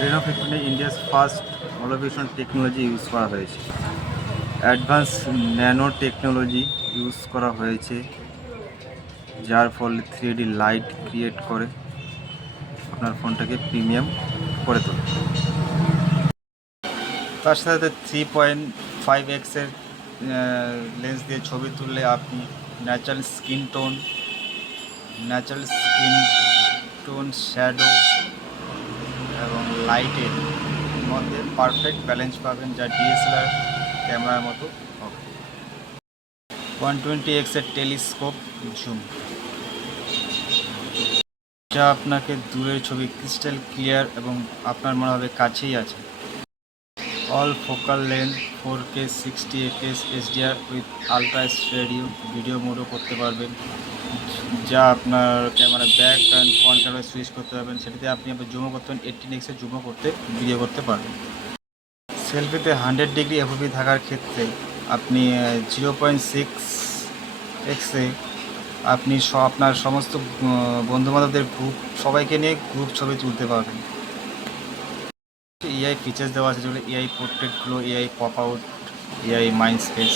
Reno 15 India's first অলোভিশন technology use করা হয়েছে। অ্যাডভান্স ন্যানো টেকনোলজি ইউজ করা হয়েছে, যার ফলে 3D লাইট ক্রিয়েট করে আপনার ফোনটাকে প্রিমিয়াম করে তোলে। তার সাথে 3.5x-এর লেন্স দিয়ে ছবি তুললে আপনি ন্যাচারাল স্কিন টোন, শ্যাডো এবং লাইটের মধ্যে পারফেক্ট ব্যালেন্স পাবেন, যা ডিএসএলআর ক্যামেরার মতো হবে। 120x-এর টেলিস্কোপ জুম, যা আপনাকে দূরের ছবি ক্রিস্টাল ক্লিয়ার এবং আপনার মনে হবে কাছেই আছে। All focal length 4K 60 fps HDR with ultra steady video মোডও করতে পারবেন, যা আপনার camera back and front camera switch করতে পারবেন। সেটিতে আপনি আবার জুমও করতে পারেন, 18x-এ জুমও করতে ভিডিও করতে পারবেন। সেলফিতে 100 ডিগ্রি এফওপি থাকার ক্ষেত্রে আপনি 0.6x-এ আপনি আপনার সমস্ত বন্ধুবান্ধবদের সবাইকে নিয়ে গ্রুপ ছবি তুলতে পারবেন। এআই ফিচার্স দেওয়া আছে, যেগুলো AI portrait glow, AI pop out, AI mind space.